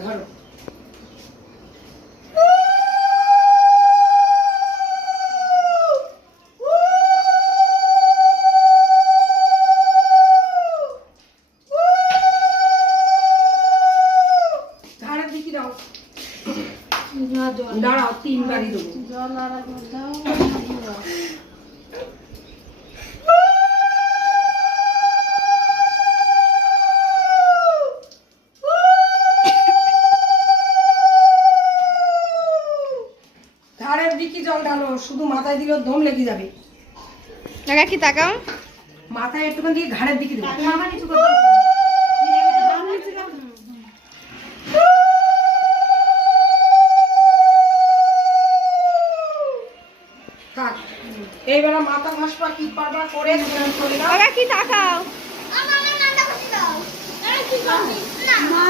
ধরো ঘাড়ের দিকে দাও, দাঁড়াও 3 বারই দেবো। জল আর একবার দাও। ঘাড়ের দিকে জল ঢালো, শুধু মাথায় দিলেও দম লেগে যাবে। টাকা কি তাকাও, মাথায় একটুখানি দিয়ে ঘাড়ের দিকে দেবো। মামা কিছু করতে থাক, এইবারে মাথা ঘষবা কি পারবা করে স্নান করে নাও। টাকা কি তাকাও। মা